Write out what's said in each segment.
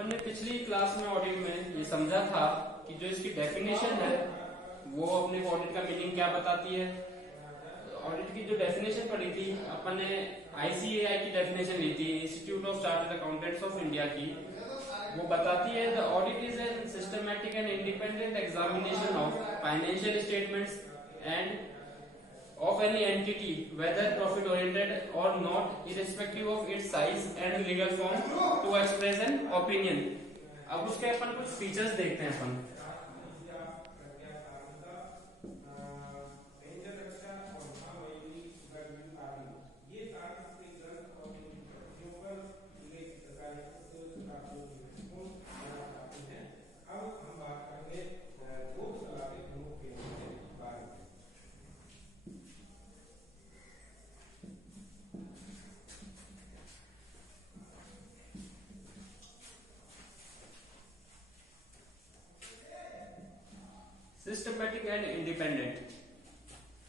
अपन ने पिछली क्लास में ऑडिट में ये समझा था कि जो इसकी डेफिनेशन है वो अपने को ऑडिट का मीनिंग क्या बताती है। ऑडिट की जो डेफिनेशन पढ़ी थी अपन ने आईसीएआई की डेफिनेशन ली थी, institute of chartered accountants of India की। वो बताती है the audit is an systematic and independent examination of financial statements and of any entity whether profit oriented or not irrespective of its size and legal form to express an opinion। अब उसके अपन कुछ features देखते हैं अपन। Systematic and independent,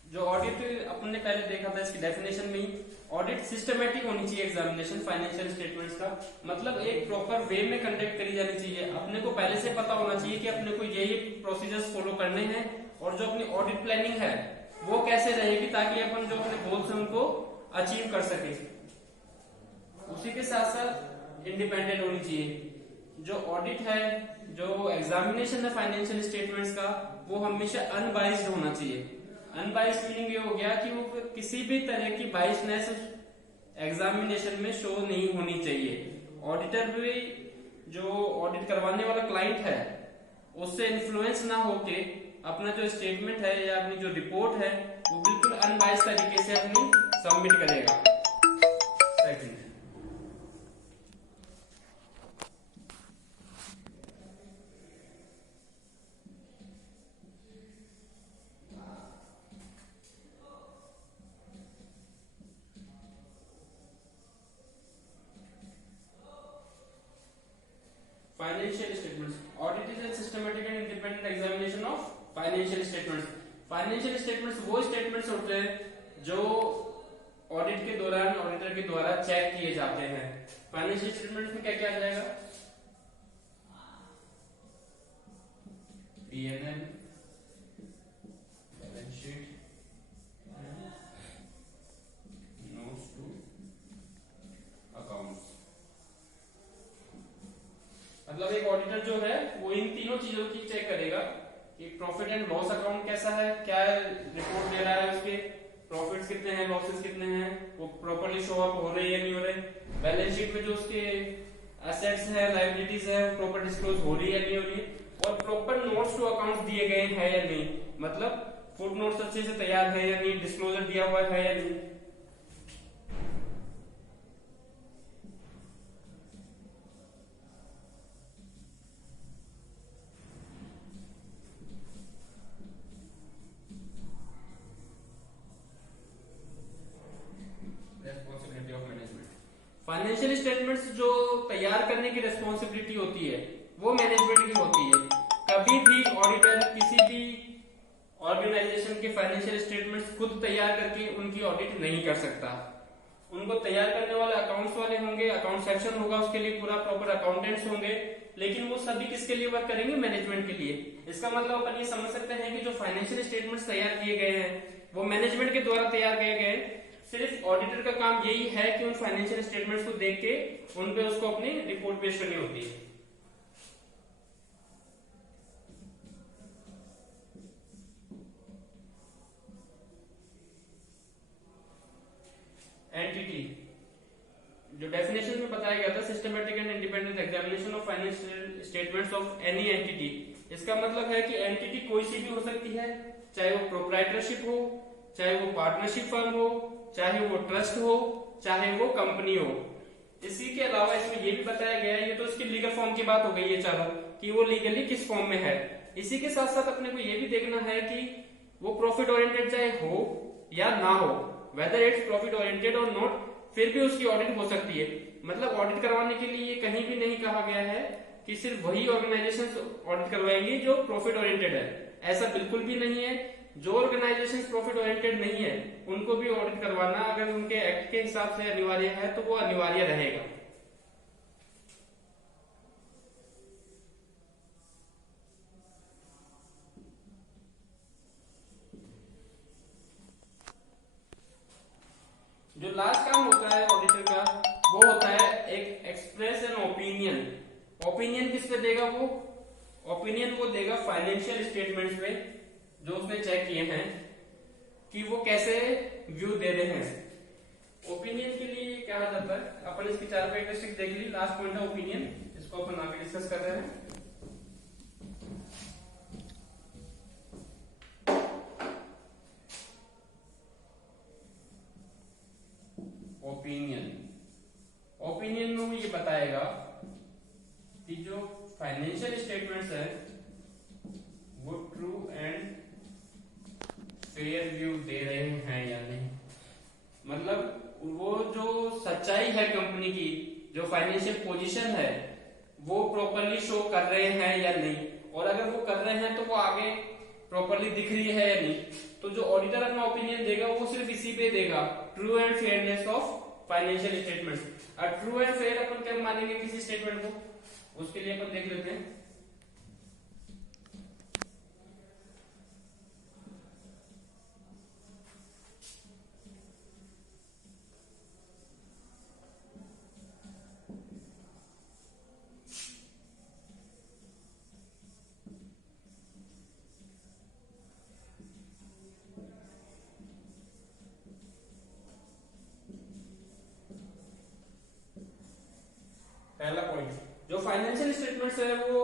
जो audit अपन ने पहले देखा था इसकी डेफिनेशन में ही, ऑडिट सिस्टमैटिक होनी चाहिए एग्जामिनेशन फाइनेंशियल स्टेटमेंट्स का, मतलब एक प्रॉपर वे में कंडक्ट करी जानी चाहिए। अपने को पहले से पता होना चाहिए कि अपने को यही प्रोसीजर्स फॉलो करने हैं और जो अपनी ऑडिट प्लानिंग है वो कैसे रहेगी ताकि अपन जो अपने गोल्स हैं उनको अचीव कर सके। उसी के साथ साथ इंडिपेंडेंट होनी चाहिए। जो ऑडिट है, जो एग्जामिनेशन है फाइनेंशियल स्टेटमेंट्स का, वो हमेशा अनबाइस्ड होना चाहिए। अनबाइस्ड मीनिंग ये हो गया कि वो किसी भी तरह की बाइसनेस एग्जामिनेशन में शो नहीं होनी चाहिए। ऑडिटर भी, जो ऑडिट करवाने वाला क्लाइंट है, उससे इन्फ्लुएंस ना होके अपना जो स्टेटमेंट है या अपनी जो रिपोर्ट है वो बिल्कुल अनबाइस्ड तरीके से अपनी सबमिट करेगा। Second, financial statements. Audit is a systematic and independent examination of financial statements. Financial statements वो स्टेटमेंट्स होते हैं जो ऑडिट के दौरान ऑडिटर के द्वारा चेक किए जाते हैं। फाइनेंशियल स्टेटमेंट्स में क्या क्या आ जाएगा? PNL, balance sheet, notes to accounts. मतलब एक ऑडिटर जो है वो इन तीनों चीजों की चेक करेगा कि प्रॉफिट एंड लॉस अकाउंट कैसा है, क्या रिपोर्ट दे रहा है, उसके प्रॉफिट्स कितने हैं, लॉसेस कितने हैं, वो प्रॉपर्ली शो अप हो रहे हैं या नहीं हो रहे। बैलेंस शीट में जो उसके एसेट्स है, लायबिलिटीज है, वो प्रॉपर डिस्क्लोज हो रही है या नहीं हो रही, और प्रॉपर नोट्स टू अकाउंट दिए गए हैं या नहीं, मतलब फुट नोट्स अच्छे से तैयार है या नहीं, डिस्क्लोजर दिया हुआ है या नहीं। फाइनेंशियल स्टेटमेंट्स जो तैयार करने की रेस्पॉन्सिबिलिटी होती है वो मैनेजमेंट की होती है। कभी भी ऑडिटर किसी भी ऑर्गेनाइजेशन के फाइनेंशियल स्टेटमेंट्स खुद तैयार करके उनकी ऑडिट नहीं कर सकता। उनको तैयार करने वाले अकाउंट्स वाले होंगे, अकाउंट सेक्शन होगा, उसके लिए पूरा प्रॉपर अकाउंटेंट्स होंगे, लेकिन वो सभी किसके लिए वर्क करेंगे? मैनेजमेंट के लिए। इसका मतलब अपन ये समझ सकते हैं कि जो फाइनेंशियल स्टेटमेंट्स तैयार किए गए हैं वो मैनेजमेंट के द्वारा तैयार किए गए हैं। सिर्फ ऑडिटर का काम यही है कि उन फाइनेंशियल स्टेटमेंट्स को देख के उन पे उसको अपनी रिपोर्ट पेश करनी होती है। एंटिटी, जो डेफिनेशन में बताया गया था, systematic and independent examination of financial statements of any entity. इसका मतलब है कि एंटिटी कोई सी भी हो सकती है, चाहे वो प्रोप्राइटरशिप हो, चाहे वो पार्टनरशिप फर्म हो, चाहे वो ट्रस्ट हो, चाहे वो कंपनी हो। इसी के अलावा इसमें ये भी बताया गया है, ये तो इसकी लीगल फॉर्म की बात हो गई है चारों, कि वो लीगली किस फॉर्म में है। इसी के साथ साथ अपने को ये भी देखना है कि वो प्रॉफिट ओरिएंटेड चाहे हो या ना हो, वेदर इट्स प्रॉफिट ओरिएंटेड और नॉट, फिर भी उसकी ऑडिट हो सकती है। मतलब ऑडिट करवाने के लिए कहीं भी नहीं कहा गया है कि सिर्फ वही ऑर्गेनाइजेशन ऑडिट करवाएंगी जो प्रॉफिट ओरिएंटेड है, ऐसा बिल्कुल भी नहीं है। जो ऑर्गेनाइजेशन प्रॉफिट ओरिएंटेड नहीं है उनको भी ऑडिट करवाना अगर उनके एक्ट के हिसाब से अनिवार्य है तो वो अनिवार्य रहेगा। ओपिनियन, ओपिनियन किस पे देगा वो? ओपिनियन वो देगा फाइनेंशियल स्टेटमेंट्स पे जो उसने चेक किए हैं कि वो कैसे व्यू दे रहे हैं। ओपिनियन के लिए क्या हो जाता है, अपन इसकी 4 कैरेक्टरिस्टिक देख ली, लास्ट पॉइंट है ओपिनियन, इसको अपन आगे डिस्कस कर रहे हैं। ओपिनियन, ओपिनियन में वो ये बताएगा कि जो फाइनेंशियल स्टेटमेंट्स है वो ट्रू एंड फेयर व्यू दे रहे हैं या नहीं। मतलब वो जो सच्चाई है कंपनी की, जो फाइनेंशियल पोजीशन है वो प्रॉपरली शो कर रहे हैं या नहीं, और अगर वो कर रहे हैं तो वो आगे प्रॉपरली दिख रही है या नहीं। तो जो ऑडिटर अपना ओपिनियन देगा वो सिर्फ इसी पे देगा, true and fairness of financial statements. और ट्रू एंड फेयर अपन कब मानेंगे किसी स्टेटमेंट को, उसके लिए अपन देख लेते हैं। पहला पॉइंट, जो फाइनेंशियल स्टेटमेंट्स है वो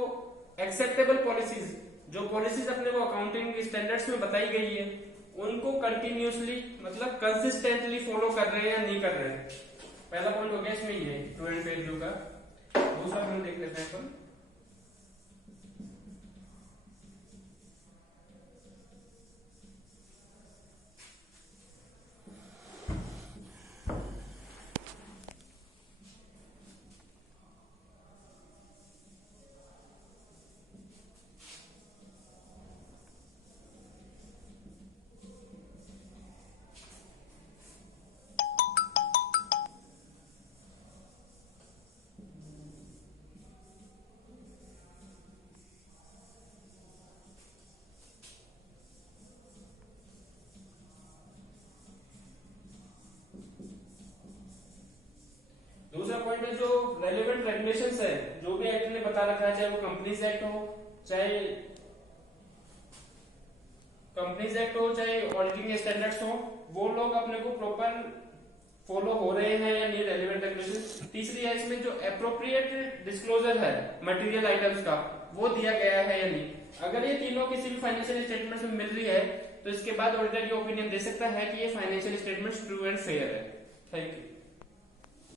एक्सेप्टेबल पॉलिसीज, जो पॉलिसीज अपने को अकाउंटिंग स्टैंडर्ड्स में बताई गई है उनको कंटिन्यूसली मतलब कंसिस्टेंटली फॉलो कर रहे हैं या नहीं कर रहे हैं। पहला पॉइंट हो गया इसमें ये ट्रू एंड फेयर व्यू का। दूसरा पॉइंट देख लेते हैं अपन। दूसरा पॉइंट है जो रेलेवेंट रेगुलेशंस है, जो भी एक्ट ने बता रखा है, चाहे वो कंपनीज एक्ट हो, चाहे ऑडिटिंग स्टैंडर्ड्स हो, वो लोग अपने को प्रॉपर फॉलो हो रहे हैं या नहीं, रेलेवेंट रेगुलेशन। तीसरी है इसमें जो एप्रोप्रिएट डिस्क्लोजर है मटेरियल आइटम्स का, वो दिया गया है या नहीं। अगर ये तीनों किसी भी फाइनेंशियल स्टेटमेंट में मिल रही है तो इसके बाद ऑडिटर ये ओपिनियन दे सकता है कि ये financial statement true and fair है। Thank you.